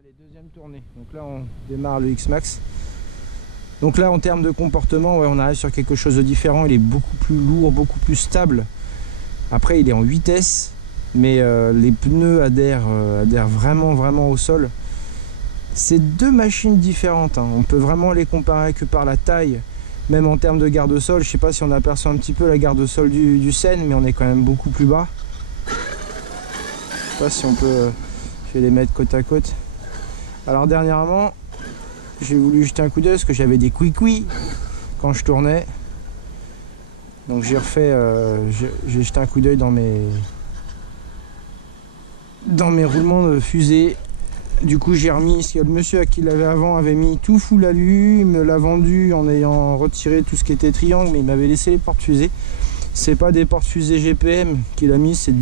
Allez, deuxième tournée. Donc là on démarre le X-Max. Donc là en termes de comportement, ouais, on arrive sur quelque chose de différent. Il est beaucoup plus lourd, beaucoup plus stable. Après il est en vitesse, mais les pneus adhèrent vraiment au sol. C'est deux machines différentes, hein. On peut vraiment les comparer que par la taille. Même en termes de garde-sol, je sais pas si on aperçoit un petit peu la garde-sol du Sen, mais on est quand même beaucoup plus bas. Je sais pas si on peut, je vais les mettre côte à côte. Alors dernièrement, j'ai voulu jeter un coup d'œil parce que j'avais des couicouis quand je tournais. Donc j'ai refait, j'ai jeté un coup d'œil dans mes roulements de fusée. Du coup j'ai remis, le monsieur qui l'avait avant avait mis tout full alu, il me l'a vendu en ayant retiré tout ce qui était triangle, mais il m'avait laissé les portes-fusées. C'est pas des portes-fusées GPM qu'il a mis, c'est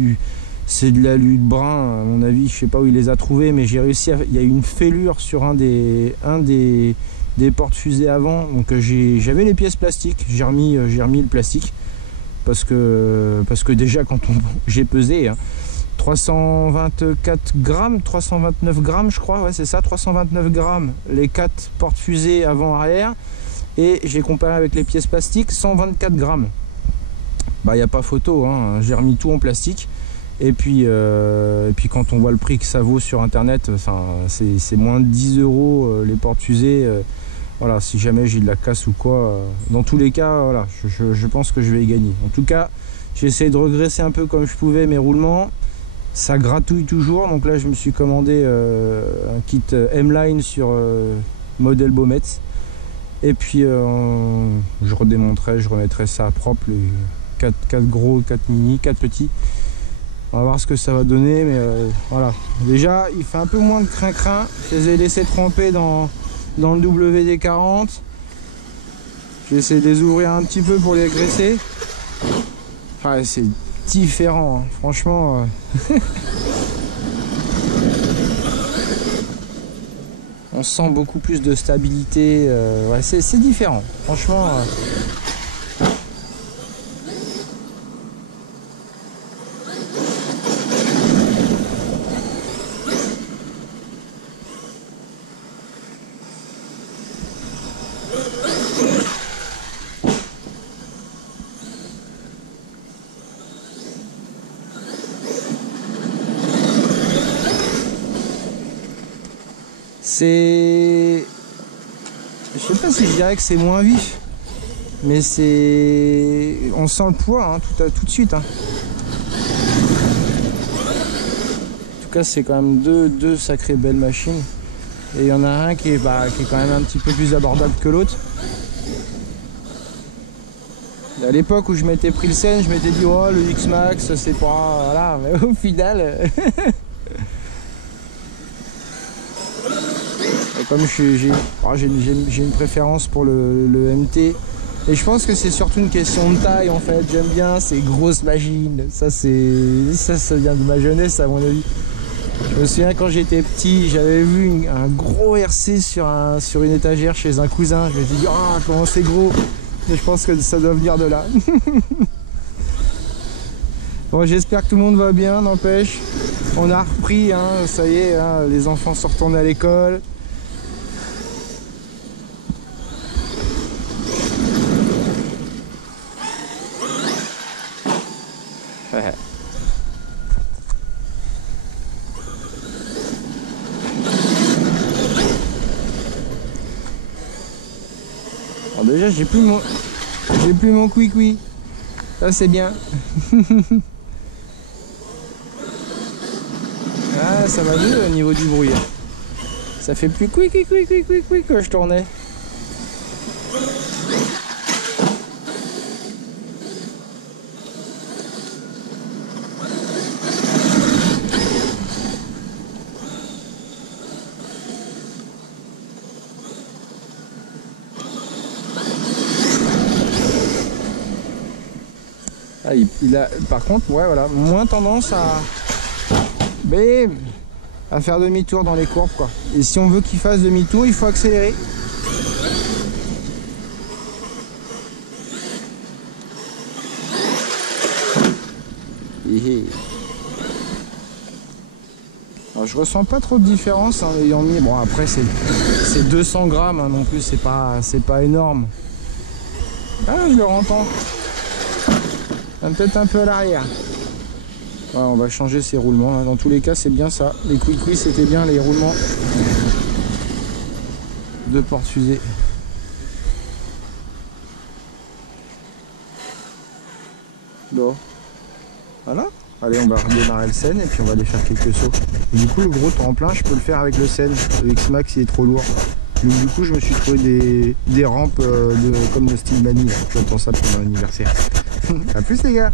de l'alu de brun, à mon avis, je sais pas où il les a trouvés, mais j'ai réussi à, il y a eu une fêlure sur un des portes-fusées avant, donc j'avais les pièces plastiques, j'ai remis le plastique, parce que déjà quand j'ai pesé, hein, 324 grammes, 329 grammes je crois, ouais c'est ça, 329 grammes les 4 portes-fusées avant-arrière, et j'ai comparé avec les pièces plastiques, 124 grammes. Bah il n'y a pas photo, hein. J'ai remis tout en plastique, et puis quand on voit le prix que ça vaut sur internet, enfin, c'est moins de 10 € les portes-fusées, voilà, si jamais j'ai de la casse ou quoi, dans tous les cas, voilà, je pense que je vais y gagner. En tout cas, j'ai essayé de regresser un peu comme je pouvais mes roulements. Ça gratouille toujours, donc là je me suis commandé un kit M-Line sur modèle Beaumetz. Et puis je redémonterai, je remettrai ça à propre, les 4 gros, 4 mini, 4 petits. On va voir ce que ça va donner, mais voilà. Déjà il fait un peu moins de crin-crin. Je les ai laissés tremper dans le WD-40. J'ai essayé de les ouvrir un petit peu pour les graisser. Enfin, c'est différent, hein. Franchement. On sent beaucoup plus de stabilité. Ouais, c'est différent. Franchement. C'est... Je sais pas si je dirais que c'est moins vif, mais c'est... On sent le poids, hein, tout de suite, hein. En tout cas, c'est quand même deux sacrées belles machines. Et il y en a un qui est quand même un petit peu plus abordable que l'autre. À l'époque où je m'étais pris le Sen, je m'étais dit oh le X-Max c'est pas... Voilà, mais au final... Comme j'ai une préférence pour le MT, et je pense que c'est surtout une question de taille en fait. J'aime bien ces grosses machines, ça vient de ma jeunesse à mon avis. Je me souviens quand j'étais petit, j'avais vu un gros RC sur une étagère chez un cousin. Je me suis dit ah comment c'est gros, et je pense que ça doit venir de là. Bon, j'espère que tout le monde va bien, n'empêche. On a repris, hein, ça y est, hein, les enfants sont retournés à l'école. Alors déjà j'ai plus mon couicouis. Ça c'est bien. Ah ça va mieux au niveau du bruit. Ça fait plus couic que je tournais. Ah, il a par contre ouais, voilà, moins tendance à faire demi-tour dans les courbes quoi. Et si on veut qu'il fasse demi-tour, il faut accélérer. Alors, je ressens pas trop de différence en ayant mis. Bon, après, c'est 200 grammes hein, non plus, c'est pas énorme. Ah, je le entends. Peut-être un peu à l'arrière. Ouais, on va changer ces roulements. Là. Dans tous les cas, c'est bien ça. Les quick c'était bien les roulements de porte-fusée. Bon. Voilà. Allez, on va redémarrer le Seine et puis on va aller faire quelques sauts. Et du coup, le gros tremplin, je peux le faire avec le Seine. Le X-Max, il est trop lourd. Donc du coup, je me suis trouvé des rampes comme le style Mani. J'attends ça pour mon anniversaire. A plus les gars.